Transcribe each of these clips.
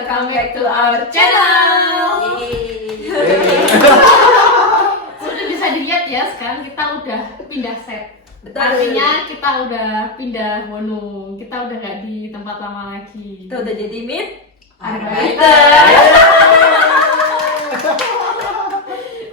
welcome back to our channel. Sudah bisa dilihat ya, sekarang kita udah pindah set. Betul. Artinya kita udah pindah Wonung, kita udah gak di tempat lama lagi. Kita udah jadi meet Arbeiter.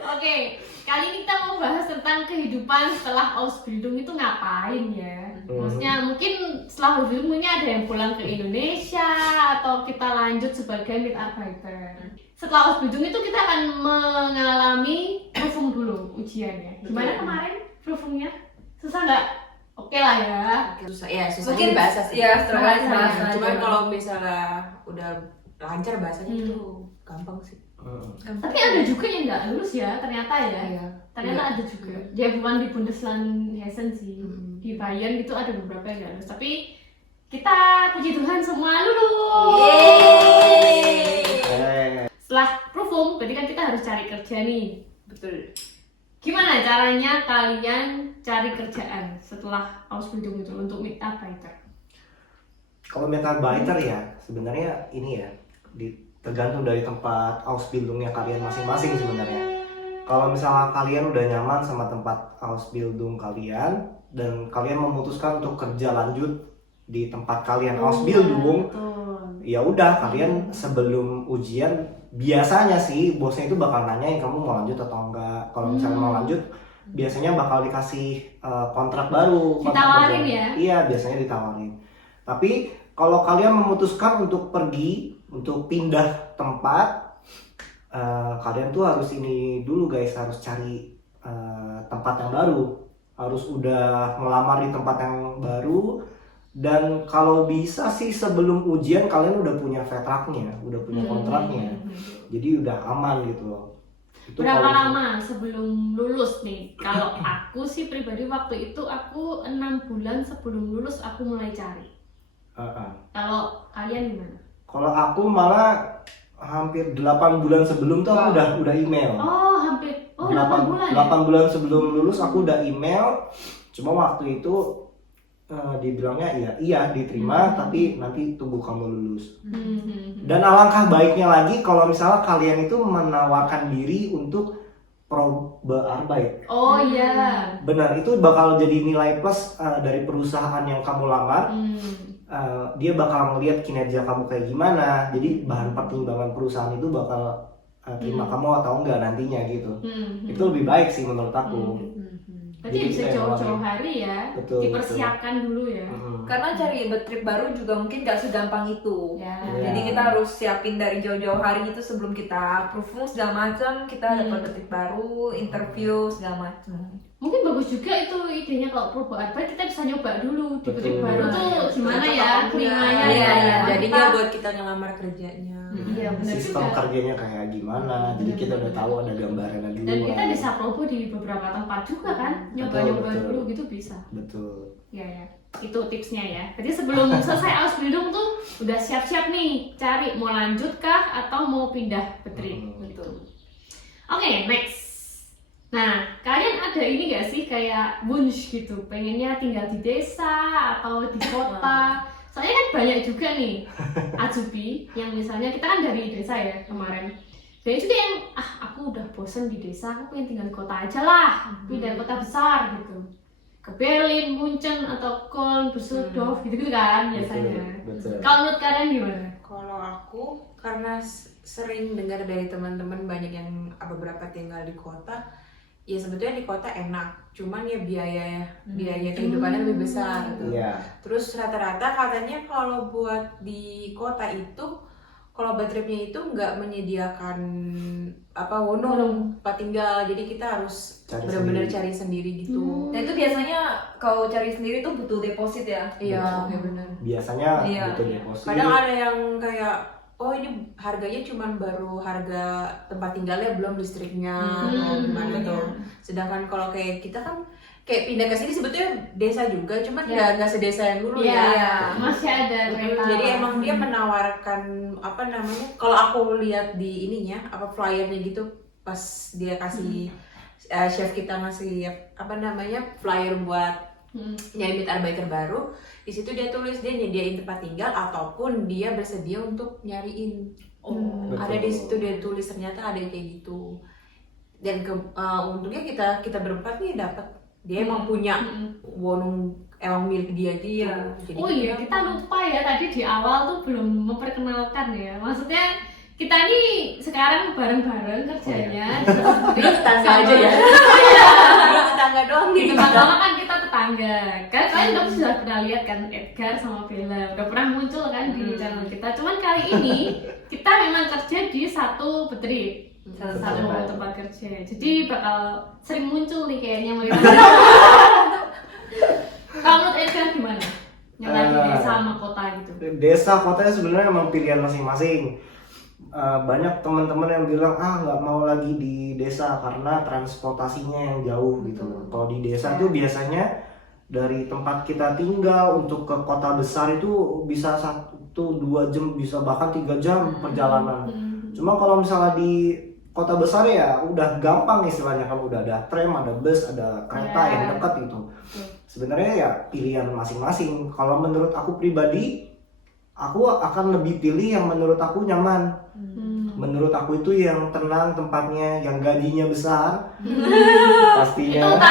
Oke, kali ini kita mau bahas tentang kehidupan setelah Ausbildung itu ngapain ya. Maksudnya mungkin setelah Ausbildung mungkin ada yang pulang ke Indonesia atau kita lanjut sebagai Mitarbeiter. Setelah Ausbildung itu kita akan mengalami Prüfung dulu ujiannya. Gimana kemarin Prüfungnya? Susah nggak? Oke lah ya. Susah ya, susah Mungkin bahasa sih. ya, setelah bahasa. Cuman kalau misalnya udah lancar bahasanya itu gampang sih. Tapi ada juga yang nggak lulus ya, ternyata ya. Iya. Ternyata ada juga. Dia bukan di Bundesland Hessen sih. Di Bayern itu ada beberapa yang nggak lulus. Tapi kita puji Tuhan semua lulus. Yeay. Setelah Prüfung, berarti kan kita harus cari kerja nih. Betul. Gimana caranya kalian cari kerjaan setelah Ausbildung itu untuk Mitarbeiter? Kalau Mitarbeiter ya sebenarnya ini ya tergantung dari tempat Ausbildungnya kalian masing-masing sebenarnya. Kalau misalnya kalian udah nyaman sama tempat Ausbildung kalian dan kalian memutuskan untuk kerja lanjut di tempat kalian Ausbildung, ya udah kalian sebelum ujian biasanya sih bosnya itu bakal nanyain kamu mau lanjut atau enggak. Kalau misalnya mau lanjut biasanya bakal dikasih kontrak baru. Ditawarin ya? Iya, biasanya ditawarin. Tapi kalau kalian memutuskan untuk pergi, untuk pindah tempat, kalian tuh harus ini dulu guys, harus cari tempat yang baru. Harus udah melamar di tempat yang baru. Dan kalau bisa sih sebelum ujian kalian udah punya vetraknya, udah punya kontraknya. Jadi udah aman gitu loh. Itu Berapa kalau lama sebelum lulus nih? Kalau aku sih pribadi waktu itu aku 6 bulan sebelum lulus aku mulai cari. Kalau kalian gimana? Kalau aku malah hampir 8 bulan sebelum tuh aku udah email. Oh, hampir 8 bulan 8 bulan sebelum lulus aku udah email. Cuma waktu itu dibilangnya iya diterima tapi nanti tunggu kamu lulus. Dan alangkah baiknya lagi kalau misalnya kalian itu menawarkan diri untuk Probearbeit. Oh iya. Benar, itu bakal jadi nilai plus dari perusahaan yang kamu lamar. Dia bakal ngelihat kinerja kamu kayak gimana. Jadi bahan pertimbangan perusahaan itu bakal terima kamu atau enggak nantinya gitu. Itu lebih baik sih menurut aku. Berarti bisa jauh-jauh hari ya. Betul, dipersiapkan dulu ya. Karena cari trip baru juga mungkin gak segampang itu. Ya. Jadi kita harus siapin dari jauh-jauh hari itu sebelum kita Prüfung segala macam, kita dapat trip baru, interview segala macam. Mungkin bagus juga itu idenya kalau Probearbeit kita bisa nyoba dulu di Betul. trip baru tuh gimana Cocok ya apa terimanya enggak. ya. Iya, Kita- jadinya buat kita ngelamar kerjanya. Iya benar Sistem juga. kerjanya kayak gimana, jadi kita udah tahu ada gambaran dulu. Dan kita bisa probo di beberapa tempat juga kan, nyoba-nyoba betul. dulu gitu bisa. Betul. Ya, itu tipsnya ya. Jadi sebelum selesai Ausbildung tuh udah siap-siap nih cari mau lanjut kah atau mau pindah Betrieb. Betul. Oke, next. Nah, kalian ada ini gak sih kayak wunsch gitu, pengennya tinggal di desa atau di kota? Soalnya kan banyak juga nih ajubi yang misalnya kita kan dari desa ya kemarin. Banyak juga yang aku udah bosen di desa, aku pengen tinggal di kota aja lah, pindah kota besar gitu. Ke Berlin, Munchen atau Köln, Düsseldorf gitu-gitu kan biasanya. Betul. Kalau menurut kalian gimana? Kalau aku karena sering dengar dari teman-teman banyak yang beberapa tinggal di kota, ya sebetulnya di kota enak, cuman ya biaya kehidupannya lebih besar gitu. Iya. Terus rata-rata katanya kalau buat di kota itu, kalau Betriebnya itu nggak menyediakan wonung tempat tinggal, jadi kita harus Cari benar-benar sendiri. cari sendiri gitu. Nah itu biasanya kalau cari sendiri tuh butuh deposit ya. Iya, ya benar. Biasanya Iya, butuh iya. deposit. Kadang ada yang kayak, oh ini harganya cuman baru harga tempat tinggalnya belum listriknya atau gimana tuh. Sedangkan kalau kayak kita kan kayak pindah ke sini sebetulnya desa juga, cuman nggak sedesa yang dulu Iya, ya. masih ada kereta. Jadi emang dia menawarkan kalau aku lihat di ininya flyernya gitu pas dia kasih chef kita ngasih flyer buat nyari mitarbeiter baru, di situ dia tulis dia nyediain tempat tinggal ataupun dia bersedia untuk nyariin. Ada di situ dia tulis ternyata ada yang kayak gitu. Dan untungnya kita berempat nih dapat. Dia emang punya wonung emang milik dia gitu. Jadi Oh iya, kita lupa ya tadi di awal tuh belum memperkenalkan ya. Maksudnya kita nih sekarang bareng-bareng kerjanya. Di tetangga aja ya. Tetangga doang Di nih. tempat lama kan kita tetangga. Kan kalian udah sudah pernah lihat kan Edgar sama Bella udah pernah muncul kan di channel kita. Cuman kali ini kita memang kerja di satu bedri. Satu tempat kerja. Jadi bakal sering muncul nih kayaknya mereka. Kalau menurut Edgar gimana? Yang lagi desa sama kota gitu. Desa kotanya sebenarnya emang pilihan masing-masing. Banyak teman-teman yang bilang nggak mau lagi di desa karena transportasinya yang jauh gitu. Kalau di desa tuh biasanya dari tempat kita tinggal untuk ke kota besar itu bisa 1-2 jam, bisa bahkan 3 jam perjalanan. Cuma kalau misalnya di kota besar ya udah gampang istilahnya, kan udah ada tram, ada bus, ada kereta yang dekat gitu. Sebenarnya ya pilihan masing-masing. Kalau menurut aku pribadi, aku akan lebih pilih yang menurut aku nyaman. Menurut aku itu yang tenang tempatnya, yang gajinya besar. Pastinya. Itu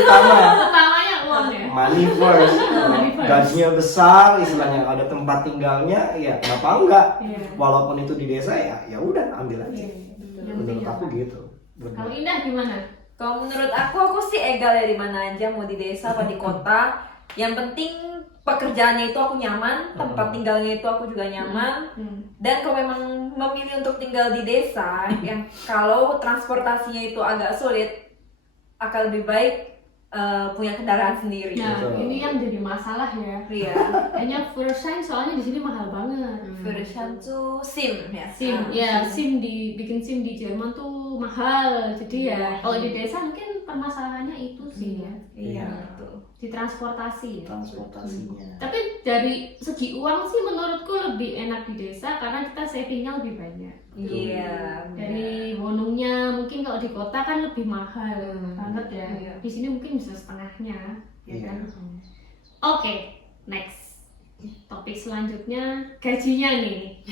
Utamanya uang ya. Money first. Money first. Gajinya besar, istilahnya ada tempat tinggalnya, ya kenapa enggak? Iya. Walaupun itu di desa ya udah ambil aja. Iya. Menurut aku gitu. Kalau Indah gimana? Kalau menurut aku sih egal ya di mana aja, mau di desa atau di kota. Yang penting pekerjaannya itu aku nyaman, tempat tinggalnya itu aku juga nyaman. Dan kalau memang memilih untuk tinggal di desa, yang kalau transportasinya itu agak sulit, akan lebih baik punya kendaraan sendiri. Nah, Betul. ini yang jadi masalah ya. Iya. Kayaknya Furshine soalnya di sini mahal banget. Version tuh SIM ya. SIM, ya SIM bikin SIM di Jerman tuh mahal. Jadi ya kalau di desa mungkin permasalahannya itu sih ya. Iya, betul. Di transportasi ya. Transportasinya. Tapi dari segi uang sih menurutku lebih enak di desa karena kita savingnya lebih banyak. Iya. Dari wonungnya mungkin kalau di kota kan lebih mahal banget ya. Iya. Di sini mungkin bisa setengahnya, ya Iya. kan? Oke, next. Topik selanjutnya gajinya nih.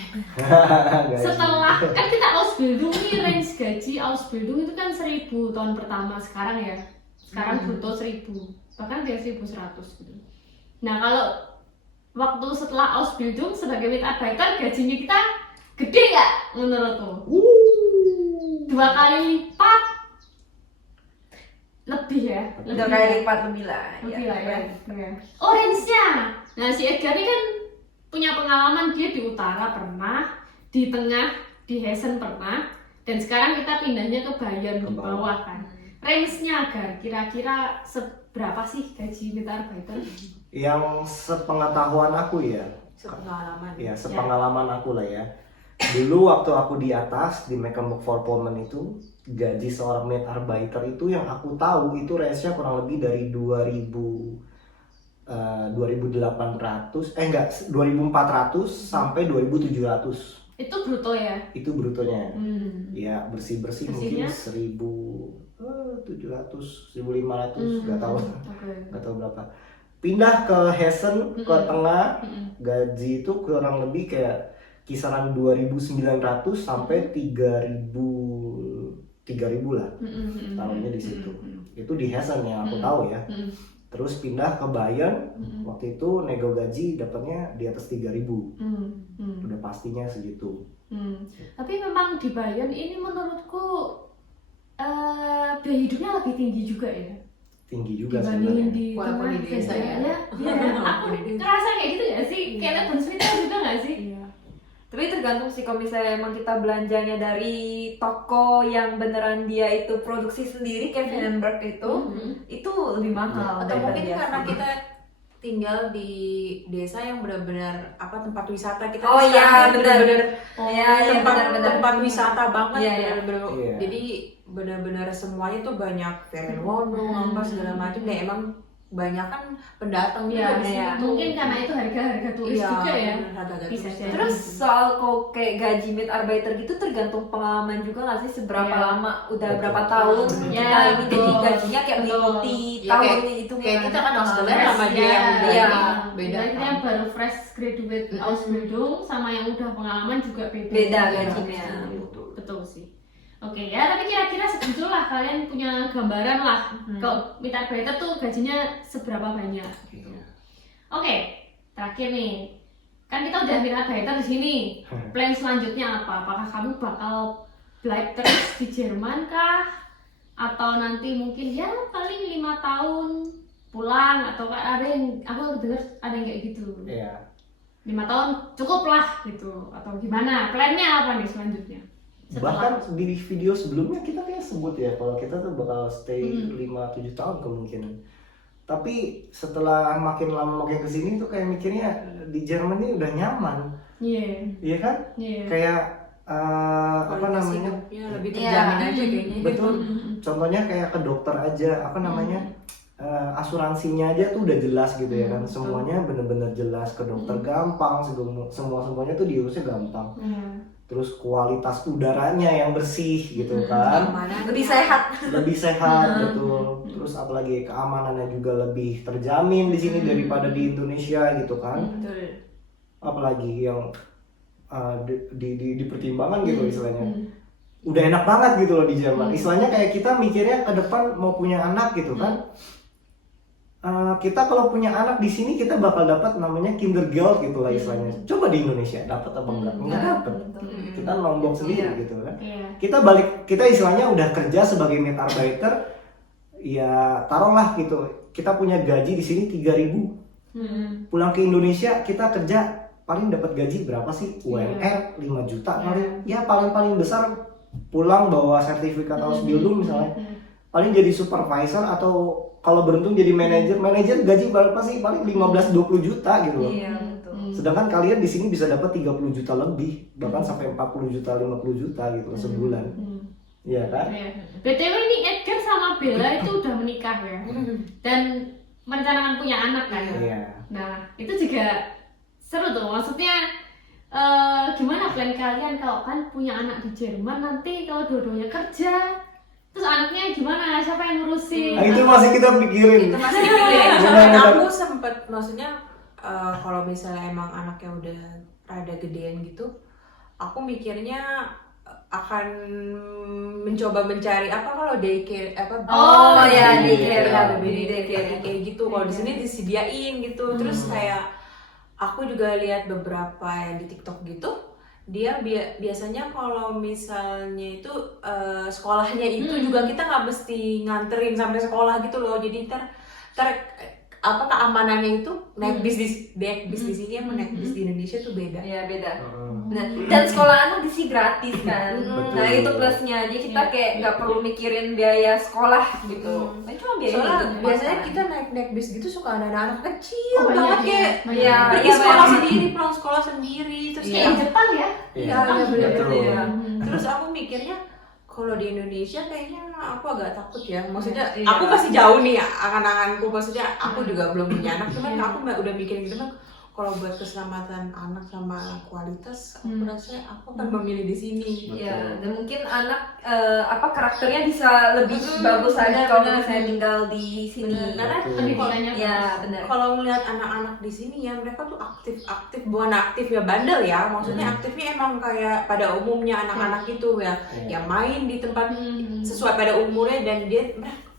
Setelah kan kita Ausbildung nih, range gaji Ausbildung itu kan 1.000 tahun pertama sekarang ya. Sekarang bruto 1.000, bahkan dia 1.100 gitu. Nah kalau waktu setelah Ausbildung sebagai mitarbeiter gajinya kita gede nggak menurutmu? 2 kali lipat lebih ya? Udah kayak lipat lebih lah. Lebih lah ya. Ya. Oh range-nya. Nah si Edgar ini kan punya pengalaman, dia di utara pernah, di tengah, di Hessen pernah, dan sekarang kita pindahnya ke Bayern di bawah kan. Range-nya Gar, kira-kira seberapa sih gaji mitarbeiter? Yang sepengetahuan aku ya, Sepengalaman. ya sepengalaman aku lah ya. Dulu waktu aku di atas di Mecklenburg-Vorpommern itu, gaji seorang mitarbeiter itu yang aku tahu itu range-nya kurang lebih dari 2.800 sampai 2.700. Itu bruto ya? Itu brutonya. Ya bersih-bersih mungkin Bersihnya? 1.700, 1.500, nggak tahu, Oke. nggak tahu berapa. Pindah ke Hessen, ke tengah, gaji itu kurang lebih kayak kisaran 2.900 sampai 3.000 lah, taruhnya di situ. Itu di Hessen yang aku tahu ya. Terus pindah ke Bayern, waktu itu nego gaji dapatnya di atas 3.000. Udah pastinya segitu. Tapi memang di Bayern ini menurutku biaya hidupnya lebih tinggi juga ya. Tinggi juga Dibandingin sebenarnya. di Walaupun tengah di desa ya. Iya, aku ngerasa kayak gitu gak sih? Kayak Lebon Smith juga gak sih? Tapi tergantung sih, kalau misalnya emang kita belanjanya dari toko yang beneran dia itu produksi sendiri kayak Vandenberg itu lebih mahal. Atau daripada mungkin biasa. karena kita tinggal di desa yang benar-benar tempat wisata kita Oh sekarang iya, kan benar. benar-benar Iya, benar-benar. tempat wisata banget Iya, iya. benar-benar. Iya. Jadi benar-benar semuanya tuh banyak Ferienwohnung apa segala macam dan emang kebanyakan pendatang Iya, juga di sini. mungkin karena itu harga turis Iya, juga ya. bener, harga Bisa turis. jadi. Terus soal kok kayak gaji Mitarbeiter gitu tergantung pengalaman juga nggak sih, seberapa Iya. lama, udah Betul. berapa tahun Iya, kita ini, jadi betul. gajinya kayak Betul. mengikuti Ya, tahun kayak- ini itu kayak kita kan Australia sama dia Iya, yang udah iya. ini beda Kita kan. baru fresh graduate Ausbildung sama yang udah pengalaman juga beda. beda Iya, gajinya. Betul sih. Oke ya, tapi kira-kira segitulah kalian punya gambaran lah kalau Mitarbeiter tuh gajinya seberapa banyak gitu. Oke, terakhir nih. Kan kita udah Mitarbeiter di sini. Plan selanjutnya apa? Apakah kamu bakal belajar terus di Jerman kah? Atau nanti mungkin ya paling 5 tahun pulang, atau ada yang aku dengar ada yang kayak gitu. Iya. 5 tahun cukup lah gitu, atau gimana? Plannya apa nih selanjutnya? Bahkan di video sebelumnya kita kayak sebut ya kalau kita tuh bakal stay 5-7 tahun kemungkinan. Tapi setelah makin lama makin kesini tuh kayak mikirnya di Jerman ini udah nyaman. Iya. Iya kan? Iya. Kayak apa Kualitas namanya? hidupnya lebih Iya. terjamin aja kayaknya. Betul. Contohnya kayak ke dokter aja, apa namanya? Asuransinya aja tuh udah jelas gitu ya kan. Semuanya bener-bener jelas, ke dokter gampang, semuanya tuh diurusnya gampang. Terus kualitas udaranya yang bersih gitu kan. Keamanan. Lebih sehat. Lebih sehat, betul. Terus apalagi keamanannya juga lebih terjamin di sini daripada di Indonesia gitu kan. Betul. Apalagi yang di pertimbangan gitu istilahnya. Udah enak banget gitu loh di Jerman. Istilahnya kayak kita mikirnya ke depan mau punya anak gitu kan. Kita kalau punya anak di sini kita bakal dapat namanya Kindergeld gitu lah istilahnya. Coba di Indonesia dapat apa enggak? Enggak dapat. Kita nombok sendiri gitu kan. Kita istilahnya udah kerja sebagai Mitarbeiter, ya taruhlah gitu. Kita punya gaji di sini 3.000. Pulang ke Indonesia kita kerja paling dapat gaji berapa sih? UMR 5 juta paling. Ya paling besar pulang bawa sertifikat Ausbildung misalnya. Paling jadi supervisor atau kalau beruntung jadi manajer gaji berapa sih? Paling 15-20 juta gitu loh. Iya, betul. Sedangkan kalian di sini bisa dapat 30 juta lebih, bahkan sampai 40 juta, 50 juta gitu loh sebulan. Iya kan? BTW ini Edgar sama Bella itu udah menikah ya. Dan merencanakan punya anak kan. Iya. Nah, itu juga seru tuh. Maksudnya gimana plan kalian kalau kan punya anak di Jerman, nanti kalau dua-duanya kerja, terus anaknya gimana? Siapa yang ngurusin? Nah, itu masih kita pikirin. Itu masih dipikirin. Cuman aku sempet, maksudnya kalau misalnya emang anaknya udah rada gedean gitu, aku mikirnya akan mencoba mencari apa kalau daycare apa daycare kayak gitu. Kalau di sini disediain gitu. Terus kayak aku juga lihat beberapa yang di TikTok gitu, dia biasanya kalau misalnya itu sekolahnya itu juga kita nggak mesti nganterin sampai sekolah gitu loh. Jadi ntar apa keamanannya itu naik bis di sini sama naik bis di Indonesia tuh beda. Iya, beda. Dan sekolah anak di sini gratis kan. Nah, itu plusnya. Jadi kita kayak nggak perlu mikirin biaya sekolah gitu. Cuma biaya Soalnya hidup. biasanya kita naik bis gitu suka ada anak kecil Oh, banyak banget ya. kayak Iya, pergi iya, sekolah banyak. sendiri, pulang sekolah sendiri, terus Kayak kayak di Jepang ya? iya Betul. bener-bener ya. Terus aku mikirnya kalau di Indonesia kayaknya aku agak takut ya. Maksudnya Iya. aku masih jauh nih angan-anganku. Maksudnya aku juga belum punya anak. Cuman aku udah mikirin gitu mah. Kalau buat keselamatan anak sama kualitas, aku rasa aku akan memilih di sini. Iya, dan mungkin anak karakternya bisa lebih bagus lagi kalau misalnya tinggal di sini. Karena Pendidikannya Ya, benar. kalau ngeliat anak-anak di sini ya mereka tuh aktif bukan aktif ya bandel ya, maksudnya aktifnya emang kayak pada umumnya anak-anak itu ya, yang main di tempat sesuai pada umurnya, dan dia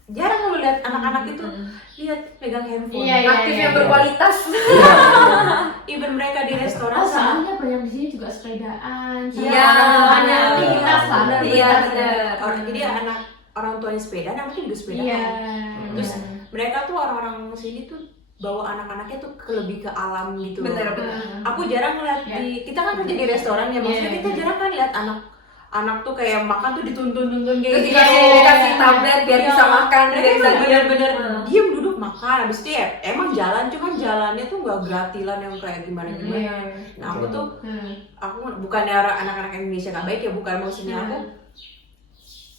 jarang lo lihat anak-anak itu lihat pegang handphone. Aktif yang berkualitas. Even mereka di restoran Oh, sama soalnya banyak di sini juga sepedaan. Iya, ada aktivitas lah. Iya, benar. orang, jadi orang tuanya sepeda, anaknya juga sepedaan. Iya. Terus mereka tuh orang-orang sini tuh bawa anak-anaknya tuh lebih ke alam gitu. Benar-benar. Aku jarang ngeliat kita kan kerja di restoran ya, maksudnya kita jarang kan lihat anak tuh kayak makan tuh dituntun kayak Terus gitu. dikasih tablet biar bisa makan, Mereka biar bisa emang bener-bener diem. diem duduk makan, habis itu ya emang jalan, cuman jalannya tuh nggak gratilan yang kayak gimana. Nah aku tuh aku bukannya anak-anak Indonesia nggak baik ya, bukan, maksudnya aku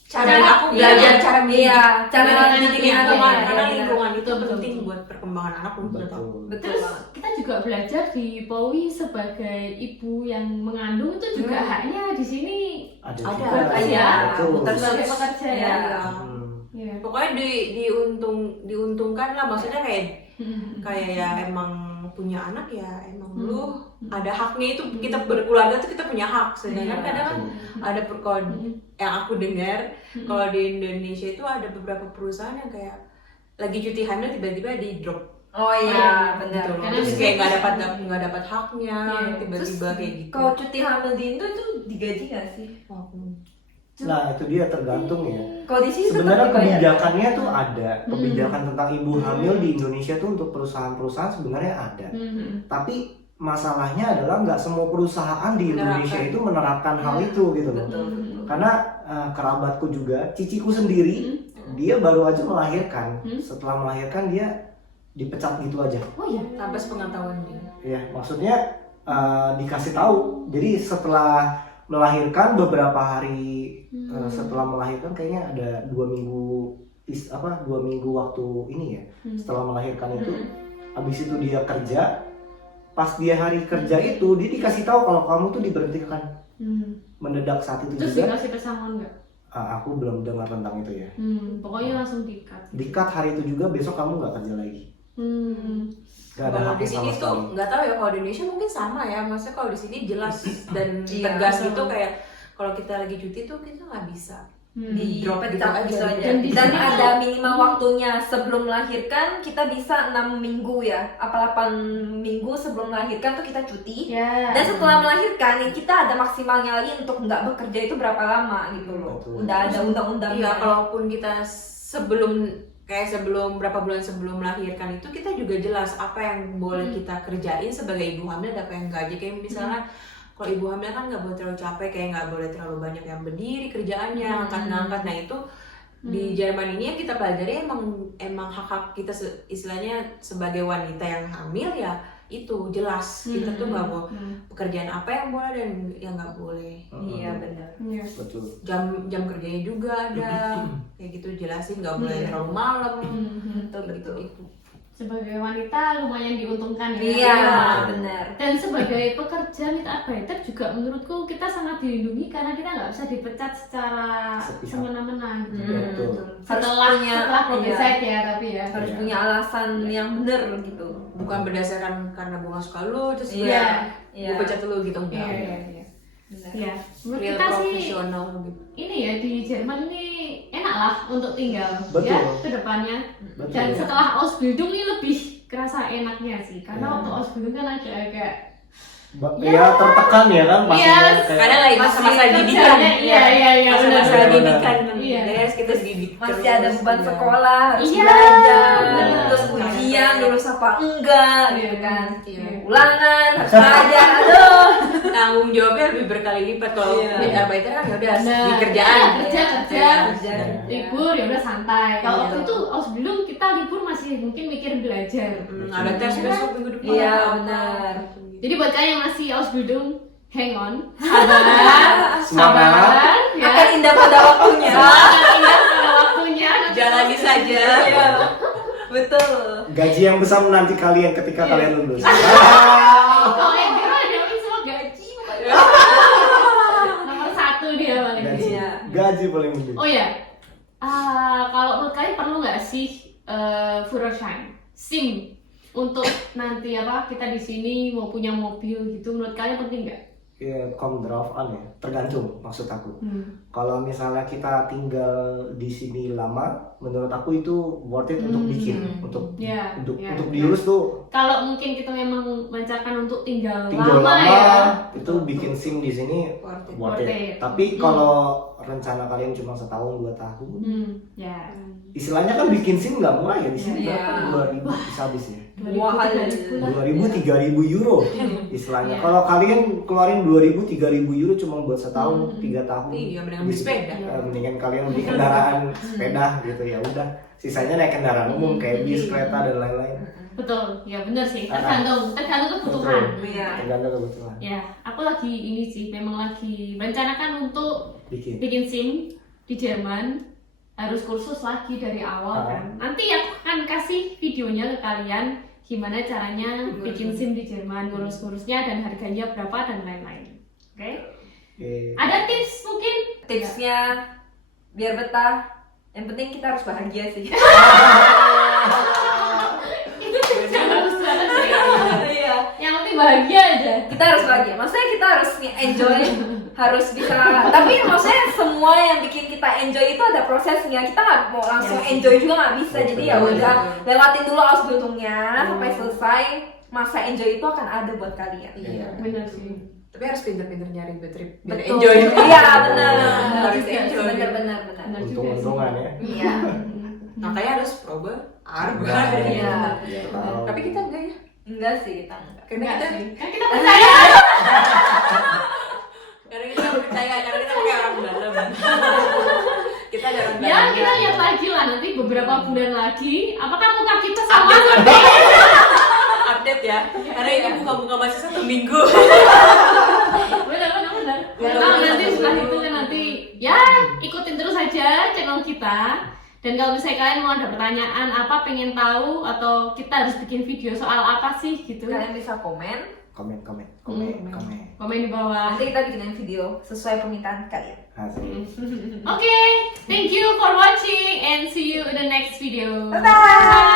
cara aku belajar cara mendidik cara mendidik lingkungan, anak. karena lingkungan itu Betul, betul, penting betul. buat perkembangan anak menurut aku. Betul Terus banget. kita juga belajar di POWI sebagai ibu yang mengandung itu juga haknya di sini Ada Ada, juga. iya. Betul. Betul. sebagai pekerja ya. Iya. Hmm. Iya. Pokoknya diuntungkan lah, maksudnya kayak ya emang punya anak ya emang lu ada haknya itu, kita berkeluarga tuh kita punya hak. Sedangkan Iya. kadang kan ada kalau yang aku dengar kalau di Indonesia itu ada beberapa perusahaan yang kayak lagi cuti hamil tiba-tiba di drop Oh iya, benar. gitu. Karena Terus di- kayak nggak dapat haknya, Iya. tiba-tiba kayak gitu. Kalau cuti hamil di Indo itu digaji nggak sih? Nah itu dia tergantung ya. Kalau di sini tetap Sebenarnya dibayar. kebijakannya tuh ada, kebijakan tentang ibu hamil di Indonesia tuh untuk perusahaan-perusahaan sebenarnya ada. Tapi masalahnya adalah nggak semua perusahaan di Indonesia itu menerapkan hal itu gitu loh. Betul, betul. Karena kerabatku juga, ciciku sendiri, dia baru aja melahirkan. Setelah melahirkan dia dipecat gitu aja. Oh iya. Tanpa sepengetahuan dia. Ya, maksudnya dikasih tahu. Jadi setelah melahirkan beberapa hari setelah melahirkan kayaknya ada 2 minggu 2 minggu waktu ini ya. Setelah melahirkan itu, habis itu dia kerja. Pas dia hari kerja itu dia dikasih tahu kalau kamu tuh diberhentikan mendadak saat itu Terus juga. dikasih pesangon nggak? Aku belum dengar tentang itu ya. Pokoknya langsung di-cut. Di-cut hari itu juga, besok kamu nggak kerja lagi. Gak ada Kalau haknya di sini sama tuh sekali. nggak tahu ya, kalau di Indonesia mungkin sama ya. Maksudnya kalau di sini jelas dan Iya, tegas betul. gitu, kayak kalau kita lagi cuti tuh kita nggak bisa Di drop gitu pecat aja. gitu aja. Dan di Dan sini ada tuh- minimal waktunya. Sebelum melahirkan kita bisa 6 minggu ya, apa 8 minggu sebelum melahirkan tuh kita cuti. Ya. Dan setelah melahirkan ya kita ada maksimalnya lagi untuk nggak bekerja itu berapa lama gitu loh. Betul. Udah ada undang-undangnya. Iya, kalaupun kita sebelum berapa bulan sebelum melahirkan itu kita juga jelas apa yang boleh kita kerjain sebagai ibu hamil dan apa yang enggak aja. Kayak misalnya kalau ibu hamil kan nggak boleh terlalu capek, kayak nggak boleh terlalu banyak yang berdiri kerjaannya, angkat-ngangkat. Nah itu di Jerman ini yang kita pelajari emang hak-hak kita istilahnya sebagai wanita yang hamil ya itu jelas. Kita tuh nggak boleh pekerjaan apa yang boleh dan yang nggak boleh. Iya benar. Iya. Betul. Jam kerjanya juga ada kayak gitu, jelasin nggak boleh terlalu malam. Betul betul. Gitu. Sebagai wanita lumayan diuntungkan ya. Iya benar. Dan sebagai pekerja mitarbeiter juga menurutku kita sangat dilindungi karena kita nggak bisa dipecat secara Sepihak. semena-mena gitu. Betul. Setelah proses iya, ya tapi ya. harus Iya. punya alasan yang benar gitu. Bukan berdasarkan karena gue nggak suka lu terus Iya. gue pecat lu gitu, Iya, enggak. iya, iya. Benar. Iya. Menurut Real kita sih profesional gitu. ini ya di Jerman ini enak lah untuk tinggal Betul. ya ke depannya. Betul. Dan setelah Ausbildung ini lebih kerasa enaknya sih karena Iya. waktu Ausbildung kan agak-agak Ya tertekan ya kan pastinya Yes. kayak Karena lagi masa-masa Masih didikan. kerjanya, iya, Masa-masa benar. didikan. Iya. Yes, kita didik. Masih terus, ada beban iya. sekolah, harus Iya. belajar, Benar. terus ujian, lulus apa enggak, gitu kan. Iya. Ulangan, harus belajar, aduh. Tanggung jawabnya lebih berkali lipat. Kalau Iya. mitarbeiter kan ya udah Benar. di kerjaan. Kerja. Kerja. libur ya udah santai. Kalau Iya. waktu itu Ausbildung kita libur masih mungkin mikir belajar. Ada tes besok minggu depan. Iya, apa, benar. gitu. Jadi buat kalian yang masih Ausbildung, hang on, sabar, Semangat. ya. Akan indah pada waktunya. Ingat pada waktunya. Jalani saja. Iya. Betul. gaji yang besar menanti kalian ketika Iya. kalian lulus. Kalau yang dia mah dapetin semua gaji pokoknya. Nomor 1 dia paling. Gaji, Iya. gaji paling penting. Oh ya, kalau menurut kalian perlu nggak sih Führerschein, SIM untuk nanti apa kita di sini mau punya mobil gitu? Menurut kalian penting nggak? Ya, draft ya, tergantung maksud aku. Kalau misalnya kita tinggal di sini lama, menurut aku itu worth it untuk bikin, untuk Ya, untuk ya, untuk ya. diurus tuh Kalau mungkin kita memang merencanakan untuk tinggal tinggal lama, lama, ya. itu bikin SIM di sini Worth it. worth Worth it. it. Tapi kalau rencana kalian cuma setahun 2 tahun, Ya. istilahnya kan bikin SIM nggak murah ya di sini Iya. berapa? 2.000 bisa habis ya. 2000-3000 lah. 2.000 3.000 euro istilahnya. Iya. Kalau kalian keluarin 2.000 3.000 euro cuma buat setahun 3 tahun. Iya, mendingan beli sepeda. Mendingan kalian beli kendaraan sepeda gitu ya udah. Sisanya naik kendaraan umum kayak bis, kereta dan lain-lain. Betul, ya benar sih. Tergantung kebutuhan. Iya. Tergantung kebutuhan. Ya, aku lagi ini sih, memang lagi merencanakan untuk Bikin. bikin SIM di Jerman. Harus kursus lagi dari awal kan. Nanti aku akan kasih videonya ke kalian gimana caranya bikin SIM di Jerman, ngurus-ngurusnya dan harganya berapa dan lain-lain. Oke? Ada tips mungkin? Tipsnya biar betah, yang penting kita harus bahagia sih. Itu tipsnya bagus banget sih. Iya. Yang penting bahagia aja. Kita harus bahagia, maksudnya kita harus enjoy, harus bisa. Tapi maksudnya semua yang bikin kita enjoy itu ada prosesnya. Kita nggak mau langsung enjoy juga nggak bisa. Jadi ya udah lewatin dulu Ausbildungnya sampai selesai. Masa enjoy itu akan ada buat kalian. Iya. Benar sih. Tapi harus pinter-pinter nyari trip biar Betul. enjoy. Iya benar. Harus enjoy. Benar. Benar juga sih. Untung-untungan ya. Iya. Makanya harus probe arba. Iya. Tapi kita enggak ya. Enggak sih kita enggak. Karena Enggak kita sih. Kan kita percaya. karena kita percaya karena kita pakai orang dalam. Kita ada orang dalam. Ya kita lihat lagi lah nanti beberapa bulan lagi. Apakah muka kita sama seperti update ya. Karena ini buka-buka masih 1 minggu. benar. Ya, Nah, benar, nanti benar, setelah benar. itu kan nanti ya ikutin terus aja channel kita. Dan kalau misalnya kalian mau ada pertanyaan apa, pengen tahu atau kita harus bikin video soal apa sih gitu, Kalian bisa komen. Komen. komen di bawah. Nanti kita bikinin video sesuai permintaan kalian. Asik. Okay, thank you for watching and see you in the next video. Bye-bye.